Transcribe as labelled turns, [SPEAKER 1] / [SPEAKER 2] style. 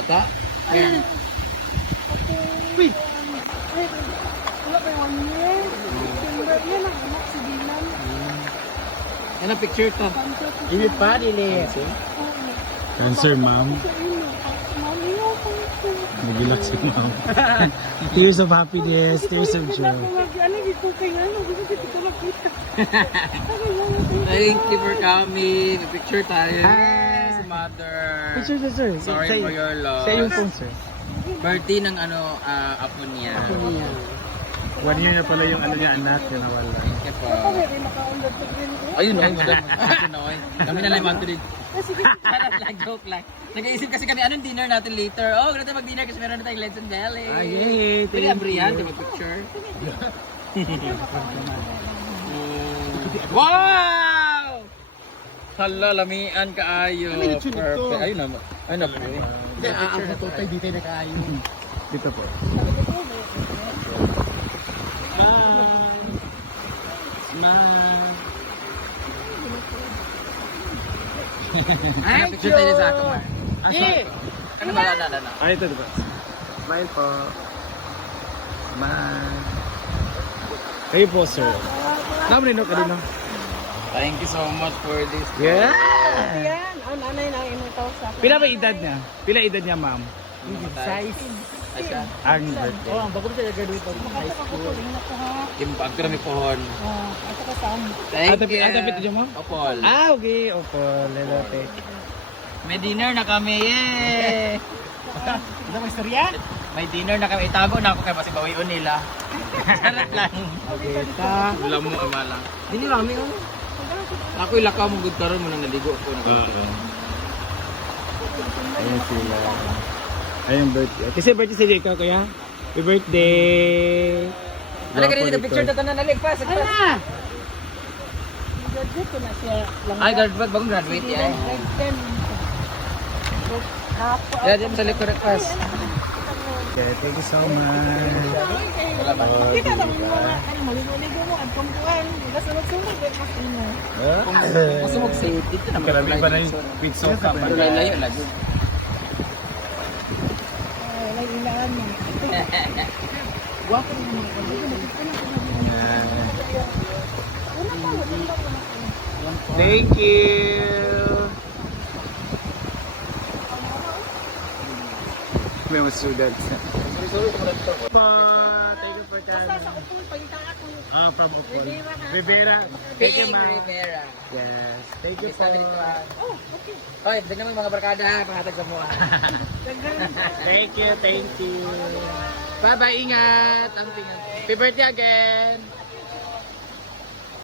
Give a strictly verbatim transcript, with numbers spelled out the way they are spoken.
[SPEAKER 1] bata. Ayan.
[SPEAKER 2] Uy! Wala kayo one year. December, yan ang anak si Dinan.
[SPEAKER 1] Ano picture to?
[SPEAKER 3] Dili pa, dili.
[SPEAKER 4] Cancer, ma'am.
[SPEAKER 2] Mami, oh, cancer.
[SPEAKER 4] Nagilak si ma'am. Tears of happiness, tears of joy.
[SPEAKER 2] Ano, dito kayo, ano, dito dito ko nakita.
[SPEAKER 1] Thank you for coming. Picture tayo. Yes, mother.
[SPEAKER 4] Picture, sir, sir.
[SPEAKER 1] Sorry
[SPEAKER 4] Say-
[SPEAKER 1] for your loss.
[SPEAKER 4] Say yung phone, sir.
[SPEAKER 1] Birthday ng ano, ah, apo niya.
[SPEAKER 4] One year na pala yung ano niya, anak, yung nawala.
[SPEAKER 1] Thank you po.
[SPEAKER 2] Ako, may nakaunod ko din ko.
[SPEAKER 1] Ayun, ay, madam. Ayun, oy. Kami na lang manto din. Charot lang, joke lang. Nag-iisip kasi kami, anong dinner natin later? Oh, ganito mag-dinner kasi meron na tayong Leds and Belly.
[SPEAKER 4] Ah, yay!
[SPEAKER 1] Pwede
[SPEAKER 4] Thank
[SPEAKER 1] Abrihan,
[SPEAKER 4] you.
[SPEAKER 1] di mag-picture. Wow! Hala, lamian kaayo. Perfect. Ayun na. Ayun na po.
[SPEAKER 3] Hindi, ang katutay dito na kaayo.
[SPEAKER 4] Dito po.
[SPEAKER 1] Bye. Bye. Ay, picture tayo sa ako, ma. Eh! Ano ba? Ano, ano,
[SPEAKER 4] Ah, ito, diba? Smile po. Smile. Kayo po, sir. Naman ka din, no?
[SPEAKER 1] Thank you so much for this.
[SPEAKER 4] Yeah!
[SPEAKER 2] Yan, ang nanay na inutaw sa akin.
[SPEAKER 4] Pila ba edad niya? Pila edad niya, ma'am?
[SPEAKER 1] Size. Ay, siya.
[SPEAKER 4] Ang birthday.
[SPEAKER 3] Oh, ang bago siya graduate pa high
[SPEAKER 2] Makita ko
[SPEAKER 3] school.
[SPEAKER 2] ko rin na ko ha.
[SPEAKER 1] Yung pag kami pohon.
[SPEAKER 2] Ah, asa ka saan?
[SPEAKER 1] Thank
[SPEAKER 4] Ah, tapi-
[SPEAKER 1] you.
[SPEAKER 4] ah, tapit niyo, ma'am?
[SPEAKER 1] Opol.
[SPEAKER 4] Ah, okay. Opo, lelote.
[SPEAKER 1] May dinner na kami. Yay!
[SPEAKER 3] Ano may istorya?
[SPEAKER 1] May dinner na kami. Itago na ako kay kasi bawion nila. Sarap lang.
[SPEAKER 4] Okay, ta.
[SPEAKER 1] Wala mo, amala.
[SPEAKER 3] Dili rami oh.
[SPEAKER 1] Ako ilakaw mo good karon mo nang naligo ko.
[SPEAKER 4] Oo. Ayan sila. Ayun, birthday. Kasi birthday sila ikaw, kuya. Happy birthday!
[SPEAKER 1] Ano ka rin picture na tanan nalig pa. Sagpas.
[SPEAKER 2] Graduate ko na siya.
[SPEAKER 1] Ay, graduate. Bagong graduate yan.
[SPEAKER 2] Grade ten. Apo.
[SPEAKER 1] Kaya dyan sa likod request.
[SPEAKER 4] Okay, thank you so much.
[SPEAKER 1] Salamat.
[SPEAKER 2] Kita lang yung mga ano, maligo-ligo mo at kumpuan. Gasunod-sunod, wait makino.
[SPEAKER 1] Kung gusto mo safe, dito naman.
[SPEAKER 4] Karami pa na yung pizza.
[SPEAKER 1] Pero layo lagi.
[SPEAKER 2] Ay, lagi ilaan mo. Guwapo ng mga kaligo. Una pa, maganda ko na.
[SPEAKER 4] Thank you! May mga students. Po, thank you for
[SPEAKER 2] Basta
[SPEAKER 4] coming.
[SPEAKER 2] sa upon, pagkita ako.
[SPEAKER 4] Ah, from Opol. Rivera. Thank you, ma'am.
[SPEAKER 1] Rivera.
[SPEAKER 4] Yes. Thank you
[SPEAKER 1] Isa
[SPEAKER 4] po.
[SPEAKER 1] dito ah.
[SPEAKER 2] Oh, okay.
[SPEAKER 1] Oy, tignan mo yung mga barkada ha, pangatag sa mo.
[SPEAKER 2] Daghan.
[SPEAKER 4] Thank you, thank you. Bye-bye, ingat. Ang tingin. Happy birthday again.